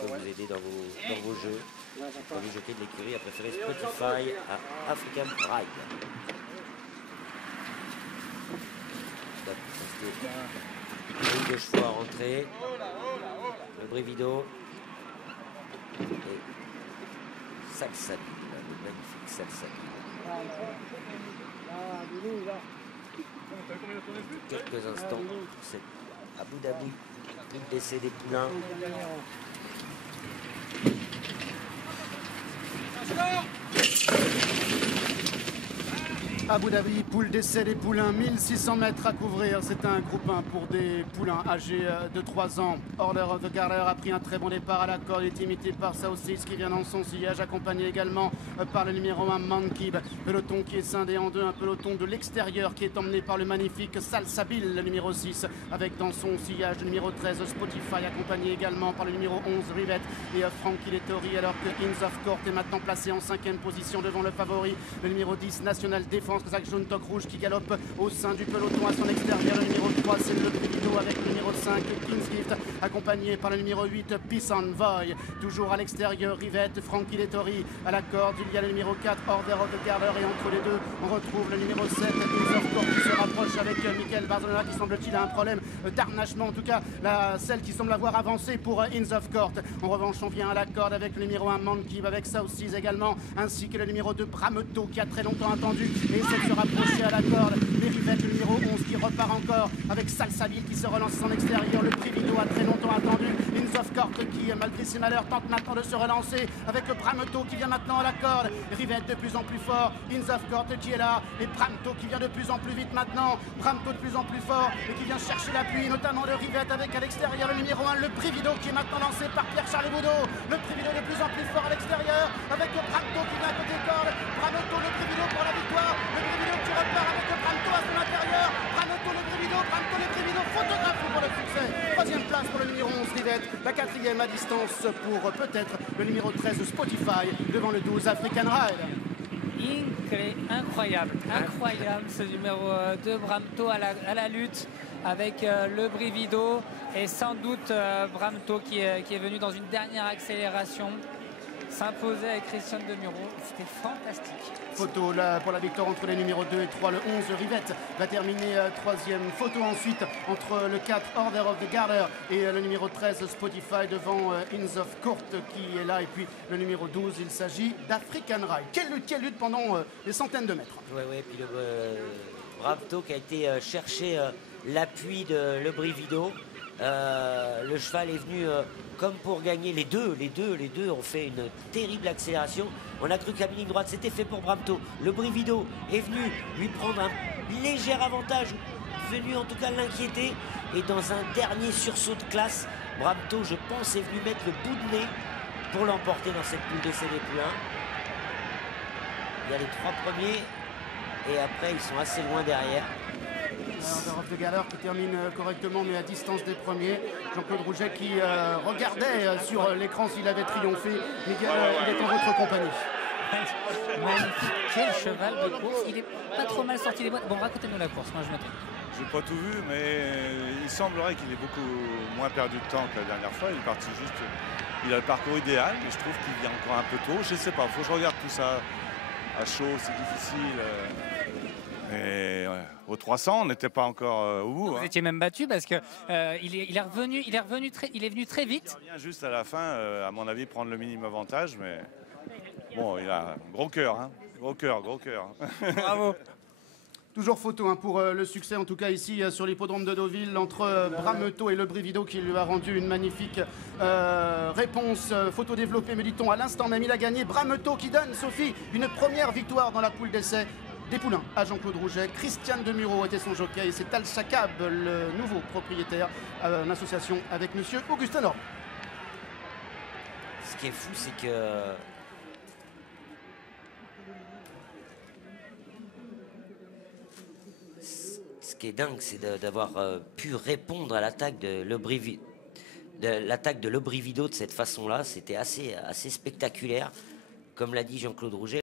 peut vous aider dans vos jeux. Quand vous jetez de l'écurie, à préférer Spotify à African Ride. Une de chevaux à rentrer. Le Brivido. Et Salsabil, le magnifique Salsabil. Quelques instants, c'est Abu Dhabi, plus de décès des poulains. Abu Dhabi, poule d'essai des poulains, 1600 mètres à couvrir. C'est un groupe 1 pour des poulains âgés de 3 ans. Order of the Garter a pris un très bon départ à la corde. Il est imité par South Seas qui vient dans son sillage, accompagné également par le numéro 1 Mankib. Peloton qui est scindé en deux, un peloton de l'extérieur qui est emmené par le magnifique Salsabil, le numéro 6, avec dans son sillage le numéro 13 Spotify, accompagné également par le numéro 11 Rivet et Frankie Lettori, alors que Inns of Court est maintenant placé en 5e position devant le favori, le numéro 10 National Défense. Zach Jaune Toc Rouge qui galope au sein du peloton à son extérieur. Le numéro 3 c'est le Brivido avec le numéro 5 King's Gift, accompagné par le numéro 8 Peace and Voy. Toujours à l'extérieur Rivette, Frankie Lettori à la corde. Il y a le numéro 4 Order of the Garter et entre les deux on retrouve le numéro 7 Inns of Court qui se rapproche avec Michael Barzonella qui semble-t-il a un problème d'harnachement. En tout cas celle qui semble avoir avancé pour Inns of Court. En revanche on vient à la corde avec le numéro 1 Mankib, avec South Seas également, ainsi que le numéro 2 Brameto qui a très longtemps attendu et essaie de se rapprocher à la corde. Les Rivettes, le numéro 11 qui repart encore avec Salsabil qui se relance en extérieur. Le Brivido a très longtemps attendu. Inns of Court qui, malgré ses malheurs, tente maintenant de se relancer avec le Brameto qui vient maintenant à la corde. Rivette de plus en plus fort. Inns of Court qui est là. Et Brameto qui vient de plus en plus vite maintenant. Brameto de plus en plus fort et qui vient chercher l'appui, notamment de Rivette avec à l'extérieur le numéro 1, le Brivido qui est maintenant lancé par Pierre-Charles Boudot. Le Brivido de plus en plus fort à l'extérieur avec le Brameto qui vient à côté corde. Brameto, le Brivido pour la victoire. Le Brivido qui repart avec le Brameto à son intérieur. Brameto, le Brivido, photographie pour le succès. 3e place pour le numéro 11 Rivette. La 4e à distance pour peut-être le numéro 13 Spotify devant le 12 African Ride. Incroyable, incroyable ce numéro 2 Brameto à la lutte avec le Brivido et sans doute Brameto qui est venu dans une dernière accélération s'imposer avec Christian Demuro. C'était fantastique. Photo là pour la victoire entre les numéros 2 et 3. Le 11 Rivette va terminer 3e. Photo ensuite entre le 4 Order of the Garter et le numéro 13 Spotify devant Inns of Court qui est là. Et puis le numéro 12, il s'agit d'African Ride. Quelle lutte pendant des centaines de mètres. Oui, puis le Brameto qui a été chercher l'appui de le Brivido. Le cheval est venu comme pour gagner. Les deux ont fait une terrible accélération. On a cru que la ligne droite c'était fait pour Brameto. Le Brivido est venu lui prendre un léger avantage, venu en tout cas l'inquiéter. Et dans un dernier sursaut de classe, Brameto, je pense, est venu mettre le bout de nez pour l'emporter dans cette poule d'essai des poulains. Il y a les 3 premiers et après ils sont assez loin derrière. Order of the Garter qui termine correctement mais à distance des premiers. Jean-Claude Rouget qui regardait sur l'écran s'il avait triomphé. Miguel, il est en votre compagnie. Magnifique, quel cheval de course. Il est pas trop mal sorti des boîtes. Bon, racontez-nous la course, moi je m'attends. Je n'ai pas tout vu, mais il semblerait qu'il ait beaucoup moins perdu de temps que la dernière fois. Il est parti juste, il a le parcours idéal, mais je trouve qu'il vient encore un peu tôt. Je ne sais pas, il faut que je regarde tout ça à chaud, c'est difficile. Et ouais, au 300, on n'était pas encore au bout. Vous étiez même battu parce que il est venu très vite. Il revient juste à la fin, à mon avis, prendre le minimum avantage, mais bon, il a un gros cœur, hein. Gros cœur. Bravo. Toujours photo pour le succès, en tout cas ici sur l'hippodrome de Deauville, entre Brameto et le Brivido qui lui a rendu une magnifique réponse. Photo développée, me dit-on, à l'instant même. Il a gagné. Brameto qui donne, Sophie, une première victoire dans la poule d'essai des poulains à Jean-Claude Rouget. Christian Demuro était son jockey et c'est Al Shakab, le nouveau propriétaire, en association avec monsieur Augustin Nord. Ce qui est fou, c'est que ce qui est dingue, c'est d'avoir pu répondre à l'attaque de Le Brivido de cette façon-là. C'était assez spectaculaire, comme l'a dit Jean-Claude Rouget.